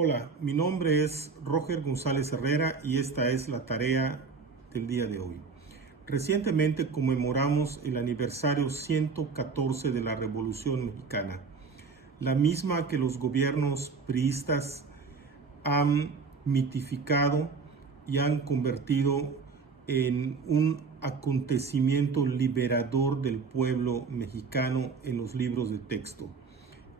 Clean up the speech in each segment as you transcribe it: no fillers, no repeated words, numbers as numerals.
Hola, mi nombre es Roger González Herrera y esta es la tarea del día de hoy. Recientemente conmemoramos el aniversario 114 de la Revolución Mexicana, la misma que los gobiernos priistas han mitificado y han convertido en un acontecimiento liberador del pueblo mexicano en los libros de texto.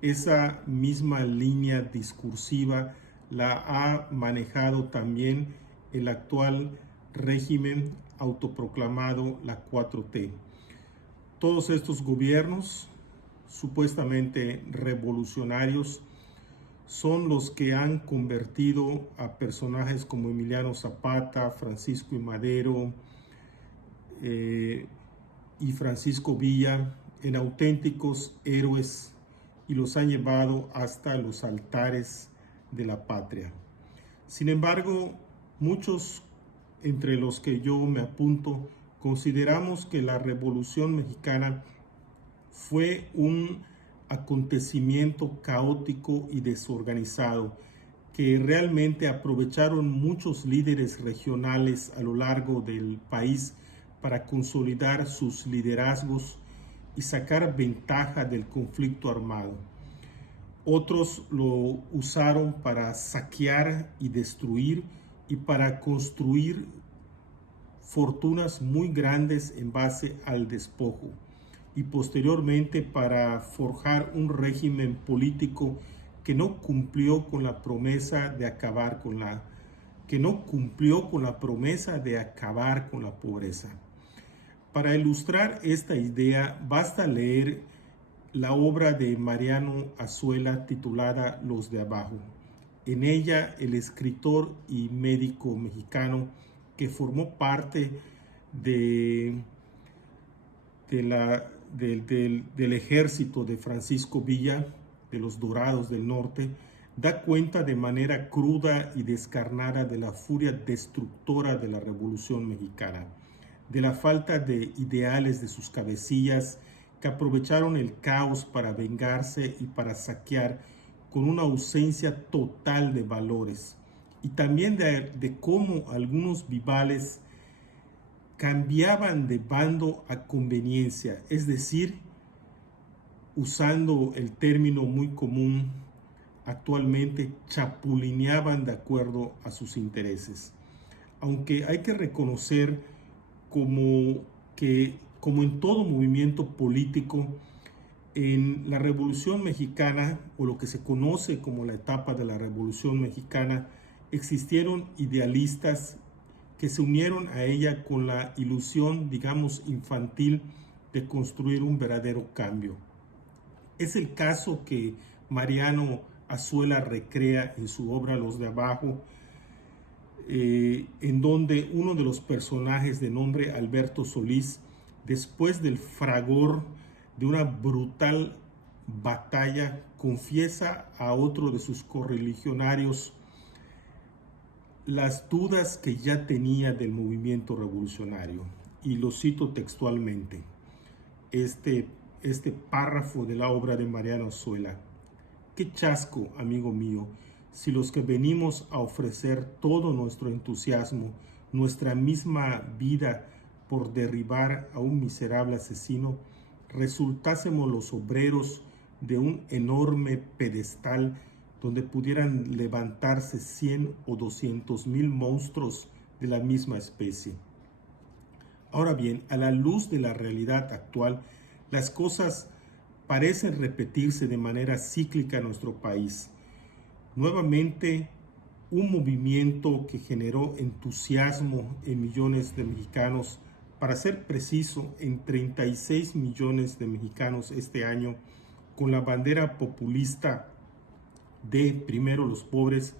Esa misma línea discursiva la ha manejado también el actual régimen autoproclamado, la 4T. Todos estos gobiernos supuestamente revolucionarios son los que han convertido a personajes como Emiliano Zapata, Francisco I. Madero y Francisco Villa en auténticos héroes y los han llevado hasta los altares de la patria. Sin embargo, muchos, entre los que yo me apunto, consideramos que la Revolución Mexicana fue un acontecimiento caótico y desorganizado que realmente aprovecharon muchos líderes regionales a lo largo del país para consolidar sus liderazgos y sacar ventaja del conflicto armado. Otros lo usaron para saquear y destruir y para construir fortunas muy grandes en base al despojo y posteriormente para forjar un régimen político que no cumplió con la promesa de acabar con la pobreza. Para ilustrar esta idea, basta leer la obra de Mariano Azuela titulada Los de Abajo. En ella, el escritor y médico mexicano que formó parte del ejército de Francisco Villa, de los Dorados del Norte, da cuenta de manera cruda y descarnada de la furia destructora de la Revolución Mexicana, de la falta de ideales de sus cabecillas que aprovecharon el caos para vengarse y para saquear con una ausencia total de valores, y también de cómo algunos vivales cambiaban de bando a conveniencia, es decir, usando el término muy común actualmente, chapulineaban de acuerdo a sus intereses. Aunque hay que reconocer como en todo movimiento político, en la Revolución Mexicana, o lo que se conoce como la etapa de la Revolución Mexicana, existieron idealistas que se unieron a ella con la ilusión, digamos, infantil de construir un verdadero cambio. Es el caso que Mariano Azuela recrea en su obra Los de Abajo, en donde uno de los personajes de nombre Alberto Solís, después del fragor de una brutal batalla, confiesa a otro de sus correligionarios las dudas que ya tenía del movimiento revolucionario. Y lo cito textualmente, este párrafo de la obra de Mariano Azuela. Qué chasco, amigo mío, si los que venimos a ofrecer todo nuestro entusiasmo, nuestra misma vida por derribar a un miserable asesino, resultásemos los obreros de un enorme pedestal donde pudieran levantarse 100 o 200,000 monstruos de la misma especie. Ahora bien, a la luz de la realidad actual, las cosas parecen repetirse de manera cíclica en nuestro país. Nuevamente, un movimiento que generó entusiasmo en millones de mexicanos, para ser preciso, en 36 millones de mexicanos este año, con la bandera populista de primero los pobres,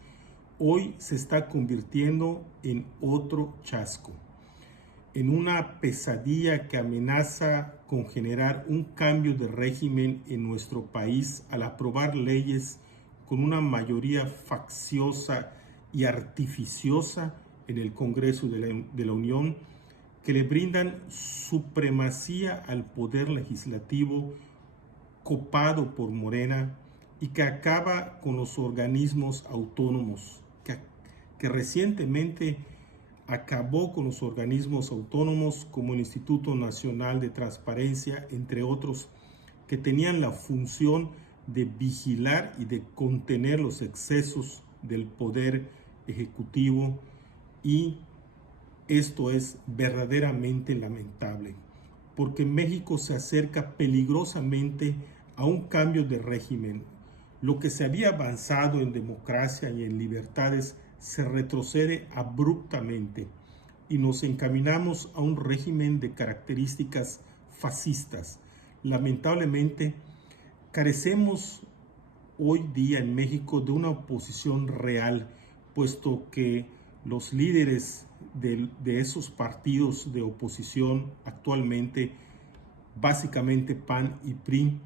hoy se está convirtiendo en otro chasco, en una pesadilla que amenaza con generar un cambio de régimen en nuestro país al aprobar leyes con una mayoría facciosa y artificiosa en el Congreso de la Unión, que le brindan supremacía al poder legislativo copado por Morena, y que acaba con los organismos autónomos, que recientemente acabó con los organismos autónomos como el Instituto Nacional de Transparencia, entre otros, que tenían la función de vigilar y de contener los excesos del poder ejecutivo, y esto es verdaderamente lamentable, porque México se acerca peligrosamente a un cambio de régimen. Lo que se había avanzado en democracia y en libertades se retrocede abruptamente y nos encaminamos a un régimen de características fascistas. Lamentablemente, carecemos hoy día en México de una oposición real, puesto que los líderes de esos partidos de oposición actualmente, básicamente PAN y PRI,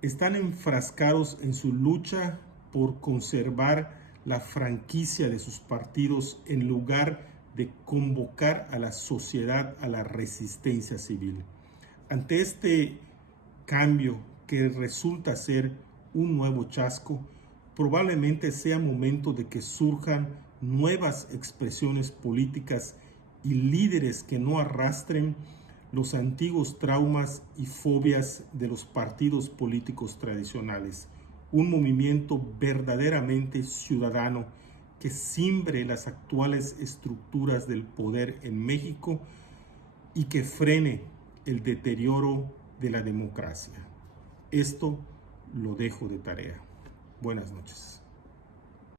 están enfrascados en su lucha por conservar la franquicia de sus partidos en lugar de convocar a la sociedad a la resistencia civil. Ante este cambio, que resulta ser un nuevo chasco, probablemente sea momento de que surjan nuevas expresiones políticas y líderes que no arrastren los antiguos traumas y fobias de los partidos políticos tradicionales. Un movimiento verdaderamente ciudadano que simbre las actuales estructuras del poder en México y que frene el deterioro de la democracia. Esto lo dejo de tarea. Buenas noches.